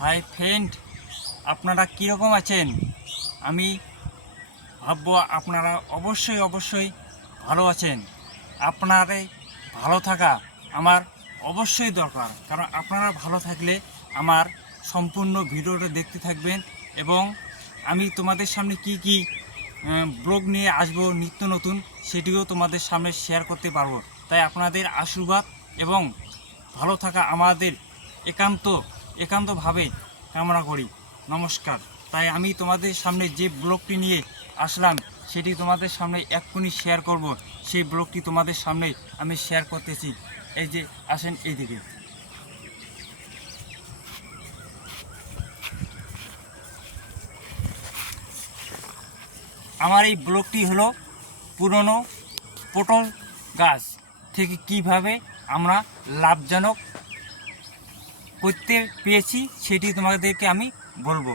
Hi friend, আপনারা কীরকম আছেন? আমি ভাববো আপনারা অবশ্যই ভালো আছেন। আপনার এই ভালো থাকা আমার অবশ্যই দরকার, কারণ আপনারা ভালো থাকলে আমার সম্পূর্ণ ভিডিওটা দেখতে থাকবেন এবং আমি তোমাদের সামনে কি ব্লগ নিয়ে আসবো নিত্য নতুন, সেটিও তোমাদের সামনে শেয়ার করতে পারবো। তাই আপনাদের আশীর্বাদ এবং ভালো থাকা আমাদের একান্তভাবে কামনা করি। নমস্কার। তাই আমি তোমাদের সামনে যে ব্লগটি নিয়ে আসলাম সেটি তোমাদের সামনে এক্ষুনি শেয়ার করব। সেই ব্লগটি তোমাদের সামনে আমি শেয়ার করতেছি। এই যে আসেন এইদিকে। আমার এই ব্লগটি হলো পুরনো পটল গাছ থেকে কিভাবে আমরা লাভজনক করতে পেরেছি সেটি তোমাদেরকে আমি বলবো।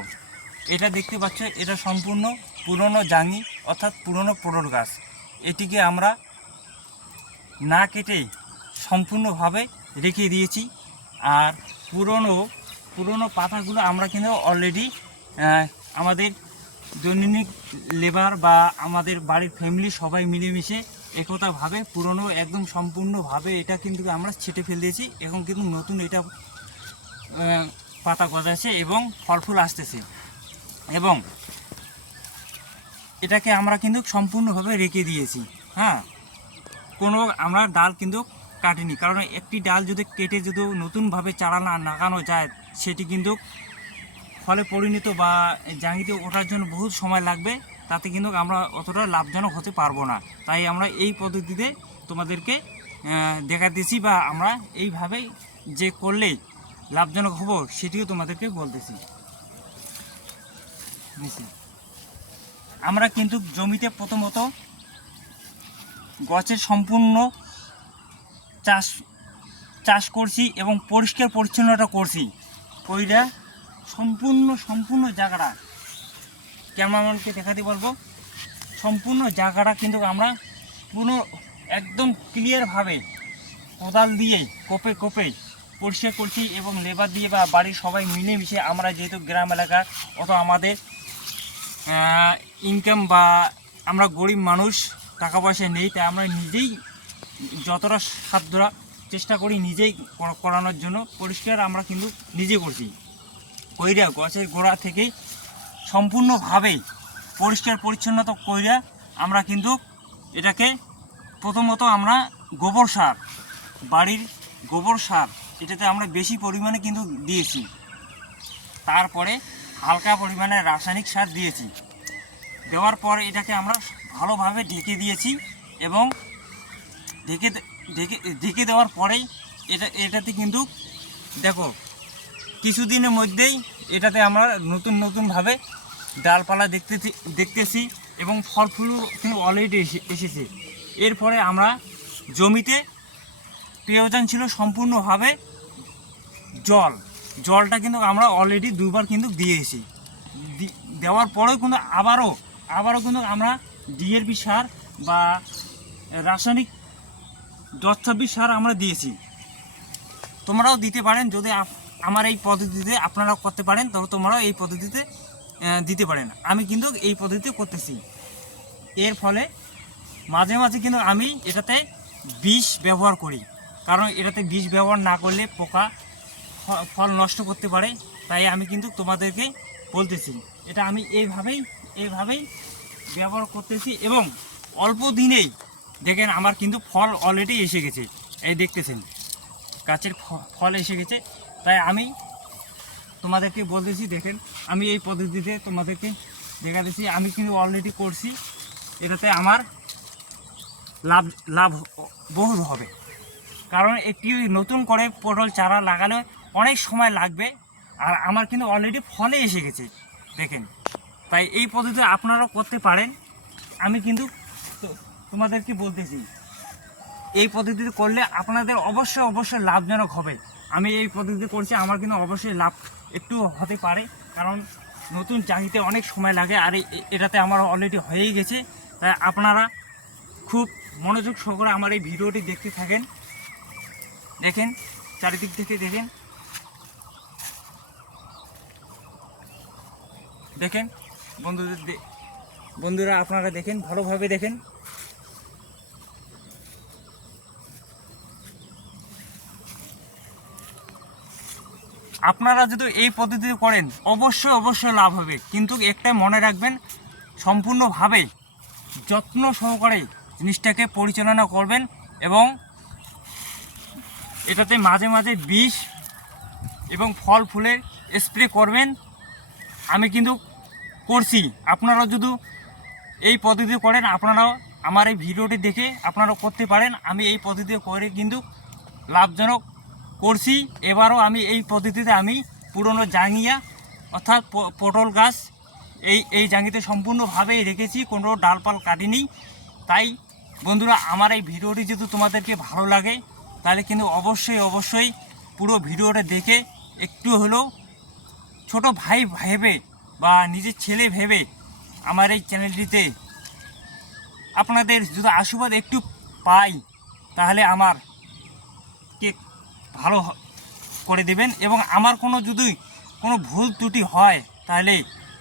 এটা দেখতে পাচ্ছ, এটা সম্পূর্ণ পুরনো জাঙি অর্থাৎ পুরনো পটল গাছ। এটিকে আমরা না কেটে সম্পূর্ণভাবে রেখে দিয়েছি। আর পুরনো পাতাগুলো আমরা কিন্তু অলরেডি আমাদের দৈনন্দিন লেবার বা আমাদের বাড়ির ফ্যামিলি সবাই মিলেমিশে একতাভাবে পুরনো একদম সম্পূর্ণভাবে এটা কিন্তু আমরা ছেটে ফেলে দিয়েছি। এখন কিন্তু নতুন এটা পাতা গজাচ্ছে এবং ফল ফুল আসতেছে, এবং এটাকে আমরা কিন্তু সম্পূর্ণভাবে রেখে দিয়েছি। হ্যাঁ, কোনো আমরা ডাল কিন্তু কাটিনি, কারণ একটি ডাল যদি কেটে যদি নতুনভাবে চারা না লাগানো যায় সেটি কিন্তু ফলে পরিণত বা জাঙ্গিতে ওঠার জন্য বহুত সময় লাগবে, তাতে কিন্তু আমরা অতটা লাভজনক হতে পারবো না। তাই আমরা এই পদ্ধতিতে তোমাদেরকে দেখা দিয়েছি, বা আমরা এইভাবেই যে করলেই লাভজনক হব সেটিও তোমাদেরকে বলতেছি। আমরা কিন্তু জমিতে প্রথমত গাছের সম্পূর্ণ চাষ করছি এবং পরিষ্কার পরিচ্ছন্নতা করছি। ওইটা সম্পূর্ণ জায়গাটা ক্যামেরাম্যানকে দেখাতে পারবো। সম্পূর্ণ জায়গাটা কিন্তু আমরা পুরো একদম ক্লিয়ারভাবে কোদাল দিয়ে কোপে পরিষ্কার করছি, এবং লেবার দিয়ে বা বাড়ির সবাই মিলেমিশে, আমরা যেহেতু গ্রাম এলাকা অত আমাদের ইনকাম বা আমরা গরিব মানুষ, টাকা পয়সা নেই, তাই আমরা নিজেই যতটা সাধ্যরা চেষ্টা করি নিজেই করানোর জন্য। পরিষ্কার আমরা কিন্তু নিজে করছি। কইরা গাছের গোড়া থেকে সম্পূর্ণভাবে পরিষ্কার পরিচ্ছন্নতা কইরা আমরা কিন্তু এটাকে প্রথমত আমরা গোবর সার, বাড়ির গোবর সার এটাতে আমরা বেশি পরিমাণে কিন্তু দিয়েছি। তারপরে হালকা পরিমাণে রাসায়নিক সার দিয়েছি। দেওয়ার পর এটাকে আমরা ভালোভাবে ঢেকে দিয়েছি, এবং ঢেকে দেওয়ার পরেই এটাতে কিন্তু দেখো কিছুদিনের মধ্যেই এটাতে আমরা নতুনভাবে ডালপালা দেখতেছি এবং ফল ফুল কিন্তু অলরেডি এসেছে। এরপরে আমরা জমিতে প্রয়োজন ছিল সম্পূর্ণভাবে জলটা কিন্তু আমরা অলরেডি দুবার কিন্তু দিয়েছি। দেওয়ার পরেও কিন্তু আবারও কিন্তু আমরা ডিএপি সার বা রাসায়নিক 10-26 সার আমরা দিয়েছি। তোমরাও দিতে পারেন, যদি আমার এই পদ্ধতিতে আপনারাও করতে পারেন তবে তোমরাও এই পদ্ধতিতে দিতে পারেন। আমি কিন্তু এই পদ্ধতিতে করতেছি। এর ফলে মাঝে মাঝে কিন্তু আমি এটাতে বিষ ব্যবহার করি, কারণ এটাতে বিষ ব্যবহার না করলে পোকা ফল নষ্ট করতে পারে। তাই আমি কিন্তু তোমাদেরকে বলতেছি, এটা আমি এইভাবেই ব্যবহার করতেছি, এবং অল্প দিনেই দেখেন আমার কিন্তু ফল অলরেডি এসে গেছে। এই দেখতেছেন গাছের ফল এসে গেছে। তাই আমি তোমাদেরকে বলতেছি, দেখেন আমি এই পদ্ধতিতে তোমাদেরকে দেখা দিচ্ছি। আমি কিন্তু অলরেডি করছি, এটাতে আমার লাভ বহুত হবে, কারণ একটি নতুন করে পটল চারা লাগালে অনেক সময় লাগবে, আর আমার কিন্তু অলরেডি ফলে এসে গেছে দেখেন। তাই এই পদ্ধতি আপনারাও করতে পারেন। আমি কিন্তু তোমাদেরকে বলতেছি, এই পদ্ধতিতে করলে আপনাদের অবশ্যই লাভজনক হবে। আমি এই পদ্ধতি করছি, আমার কিন্তু অবশ্যই লাভ একটু হতে পারে, কারণ নতুন চাহিতে অনেক সময় লাগে, আর এটাতে আমার অলরেডি হয়েই গেছে। তাই আপনারা খুব মনোযোগ সহকারে আমার এই ভিডিওটি দেখতে থাকেন। দেখেন চারিদিক থেকে দেখেন, দেখেন বন্ধুরা আপনারা দেখেন, ভালোভাবে দেখেন। আপনারা যদি এই পদ্ধতি করেন অবশ্যই লাভ হবে, কিন্তু একটা মনে রাখবেন, সম্পূর্ণভাবে যত্ন সহকারে জিনিসটাকে পরিচালনা করবেন এবং এটাতে মাঝে মাঝে বিষ এবং ফল ফুলের স্প্রে করবেন। আমি কিন্তু করছি, আপনারাও যদি এই পদ্ধতি করেন, আপনারাও আমার এই ভিডিওটি দেখে আপনারাও করতে পারেন। আমি এই পদ্ধতি করে কিন্তু লাভজনক করছি। এবারও আমি এই পদ্ধতিতে আমি পুরনো জাঙ্গিয়া অর্থাৎ পটল গাছ এই জাঙ্গিতে সম্পূর্ণভাবেই রেখেছি, কোনো ডালপাল কাটিনি। তাই বন্ধুরা, আমার এই ভিডিওটি যদি তোমাদেরকে ভালো লাগে তাহলে কিন্তু অবশ্যই পুরো ভিডিওটা দেখে একটু হলেও ছোট ভাই ভেবে বা নিজের ছেলে ভেবে আমার এই চ্যানেলটিতে আপনাদের যদি আশীর্বাদ একটু পাই তাহলে আমারকে ভালো করে দেবেন, এবং আমার যদি কোনো ভুল ত্রুটি হয় তাহলে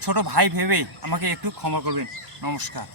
ছোট ভাই ভেবে আমাকে একটু ক্ষমা করবেন। নমস্কার।